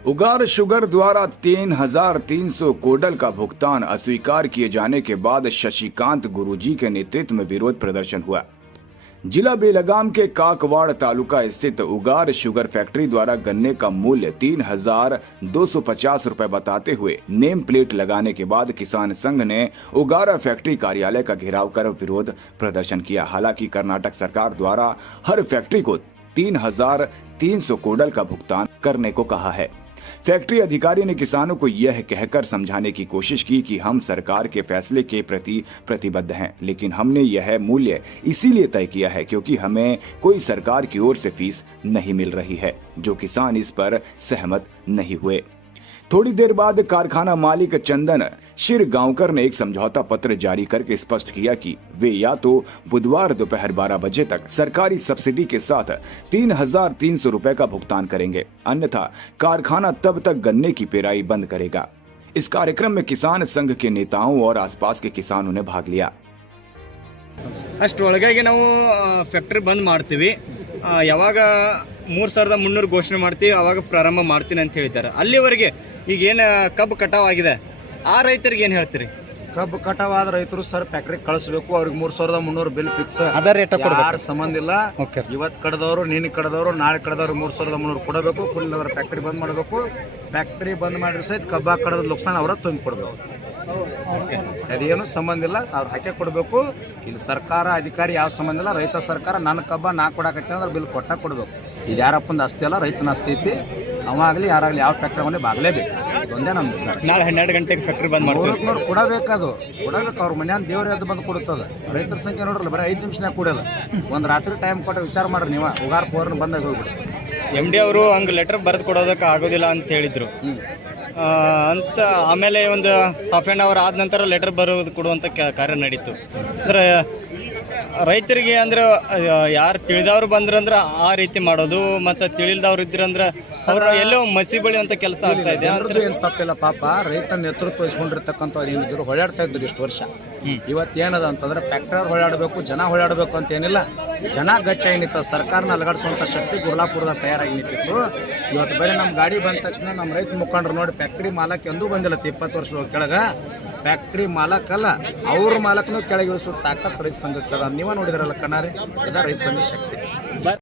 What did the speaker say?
उगार sugar द्वारा 3,300 कोडल का भुगतान अस्वीकार किए जाने के बाद शशिकांत गुरुजी के नेतृत्व में विरोध प्रदर्शन हुआ। जिला बेलगाम के काकवाड़ तालुका स्थित उगार शुगर फैक्ट्री द्वारा गन्ने का मूल्य 3,250 रुपए बताते हुए नेम प्लेट लगाने के बाद किसान संघ ने उगारा फैक्ट्री कार्यालय का घेराव कर विरोध प्रदर्शन किया। हालांकि कर्नाटक सरकार द्वारा हर फैक्ट्री को 3,300 कोडल का भुगतान करने को कहा है। फैक्ट्री अधिकारी ने किसानों को यह कहकर समझाने की कोशिश की कि हम सरकार के फैसले के प्रति प्रतिबद्ध हैं, लेकिन हमने यह मूल्य इसीलिए तय किया है क्योंकि हमें कोई सरकार की ओर से फीस नहीं मिल रही है, जो किसान इस पर सहमत नहीं हुए। थोड़ी देर बाद कारखाना मालिक चंदन शिरगांवकर ने एक समझौता पत्र जारी करके स्पष्ट किया कि वे या तो बुधवार दोपहर 12 बजे तक सरकारी सब्सिडी के साथ 3,300 रुपए का भुगतान करेंगे, अन्यथा कारखाना तब तक गन्ने की पेराई बंद करेगा। इस कार्यक्रम में किसान संघ के नेताओं और आसपास के किसानों ने भाग लिया। ಅಷ್ಟೊಳಗಾಗಿ ನಾವು ಫ್ಯಾಕ್ಟ್ರಿ ಬಂದ್ ಮಾಡ್ತೀವಿ, ಯಾವಾಗ 3,300 ಘೋಷಣೆ ಮಾಡ್ತೀವಿ ಅವಾಗ ಪ್ರಾರಂಭ ಮಾಡ್ತೀನಿ ಅಂತ ಹೇಳಿದ್ದಾರೆ। ಅಲ್ಲಿವರೆಗೆ ಈಗ ಏನು ಕಬ್ಬು ಕಟಾವ್ ಆಗಿದೆ ಆ ರೈತರಿಗೆ ಏನು ಹೇಳ್ತೀರಿ? ಕಬ್ಬು ಕಟಾವಾದ ರೈತರು ಸರ್ ಫ್ಯಾಕ್ಟ್ರಿ ಕಳಿಸ್ಬೇಕು, ಅವ್ರಿಗೆ 3,300 ಬಿಲ್ ಫಿಕ್ಸ್, ಅದ ರೇಟ್ ಯಾರು ಸಂಬಂಧ ಇಲ್ಲ। ಇವತ್ತು ಕಡದವರು ನಿನ್ನೆ ಕಡದವರು ನಾಳೆ ಕಡದವ್ರು 3,300 ಕೊಡಬೇಕು, ಫುಲ್ ಅವರ ಫ್ಯಾಕ್ಟ್ರಿ ಬಂದ್ ಮಾಡಬೇಕು। ಫ್ಯಾಕ್ಟ್ರಿ ಬಂದ್ ಮಾಡಿದ್ರೆ ಸಹಿತ ಕಬ್ಬ ಕಡದ ಲುಕ್ಸಾನ ಅವರ ತುಂಬಿ ಕೊಡ್ಬೇಕು, ಅದೇನು ಸಂಬಂಧ ಇಲ್ಲ, ಅವ್ರು ಹಾಕಿ ಕೊಡಬೇಕು। ಇಲ್ಲಿ ಸರ್ಕಾರ ಅಧಿಕಾರಿ ಯಾವ ಸಂಬಂಧ ಇಲ್ಲ, ರೈತ ಸರ್ಕಾರ ನನ್ನ ಕಬ್ಬ ನಾ ಕೊಡಾಕತ್ತಿ ಅಂದ್ರೆ ಬಿಲ್ ಕೊಟ್ಟ ಕೊಡ್ಬೇಕು। ಇದು ಯಾರಪ್ಪಂದು ಆಸ್ತಿ ಅಲ್ಲ, ರೈತನ ಆಸ್ತಿ ಐತಿ, ಅವಾಗಲಿ ಯಾರಾಗಲಿ ಯಾವ ಫ್ಯಾಕ್ಟ್ರಿ ಅವನೇ ಬಾಗಲೇಬೇಕು, ಒಂದೇ ನಮ್ದು। ನಾಳೆ 12 ಗಂಟೆಗೆ ಫ್ಯಾಕ್ಟ್ರಿ ಬಂದ್ ಮಾಡ್ತೀವಿ ನೋಡಿ ಕೊಡಬೇಕದು, ಕೊಡಬೇಕು। ಅವ್ರ ಮನ್ಯಾನ ದೇವ್ರ ಎದ್ದು ಬಂದು ಕೊಡುತ್ತದೆ। ರೈತರ ಸಂಖ್ಯೆ ನೋಡ್ರಲ್ಲ ಬರೀ 5 ನಿಮಿಷನಾಗ ಕೊಡೋದು, ಒಂದು ರಾತ್ರಿ ಟೈಮ್ ಕೊಟ್ಟು ವಿಚಾರ ಮಾಡ್ರಿ ನೀವು, ಉಗಾರ ಪೋರ್ನ ಬಂದಾಗ ಹೋಗ್ಬಿಡಿ। MD ಅವರು ಹಂಗೆ ಲೆಟರ್ ಬರೆದು ಕೊಡೋದಕ್ಕೆ ಆಗೋದಿಲ್ಲ ಅಂತ ಹೇಳಿದ್ರು ಅಂತ, ಆಮೇಲೆ ಒಂದು ಹಾಫ್ ಆನ್ ಅವರ್ ಆದ ನಂತರ ಲೆಟರ್ ಬರೋದು ಕೊಡುವಂಥ ಕಾರ್ಯ ನಡೀತು। ಅಂದ್ರೆ ರೈತರಿಗೆ ಅಂದ್ರೆ ಯಾರು ತಿಳಿದವ್ರು ಬಂದ್ರಂದ್ರೆ ಆ ರೀತಿ ಮಾಡೋದು, ಮತ್ತು ತಿಳಿಲ್ದವ್ರು ಇದ್ರಂದ್ರೆ ಅವ್ರ ಎಲ್ಲೋ ಮಸಿ ಬಳಿಯುವಂಥ ಕೆಲಸ ಆಗ್ತಾ ಇದೆ। ಅಂದ್ರೆ ಏನು ತಪ್ಪಿಲ್ಲ ಪಾಪ, ರೈತ ನೇತೃತ್ವ ವಹಿಸ್ಕೊಂಡಿರ್ತಕ್ಕಂಥವ್ರು ಏನಿದ್ರು ಹೊಳ್ಳಾಡ್ತಾ ಇದ್ರು ಇಷ್ಟು ವರ್ಷ। ಇವತ್ತು ಏನದ ಅಂತಂದ್ರೆ ಫ್ಯಾಕ್ಟ್ರಿ ಹೊಳ್ಳಾಡಬೇಕು, ಜನ ಹೊಳ್ಳಾಡಬೇಕು ಅಂತ ಏನಿಲ್ಲ, ಜನ ಗಟ್ಟಿಯಾಗಿ ನಿಂತ ಸರ್ಕಾರನ ಅಲಗಡಿಸುವಂಥ ಶಕ್ತಿ ಗುರ್ಲಾಪುರದಾಗ ತಯಾರಾಗಿ ನಿಂತಿತ್ತು। ಇವತ್ತು ಬೇರೆ ನಮ್ಮ ಗಾಡಿ ಬಂದ ತಕ್ಷಣ ನಮ್ಮ ರೈತ ಮುಖಂಡರು ನೋಡಿ ಫ್ಯಾಕ್ಟ್ರಿ ಮಾಲಕ್ ಎಂದೂ ಬಂದಿಲ್ಲ 20 ವರ್ಷದ ಕೆಳಗೆ, ಫ್ಯಾಕ್ಟ್ರಿ ಮಾಲಕಲ್ಲ ಅವ್ರ ಮಾಲಕನೂ ಕೆಳಗಿಳಿಸೋ ತಾಕತ್ ರೈತ ಸಂಘಕ್ಕೆ ಅದ। ನೀವೇ ನೋಡಿದ್ರಲ್ಲ ಕಣ್ಣಾರಿ, ಇದ ರೈತ ಸಂಘ ಶಕ್ತಿ।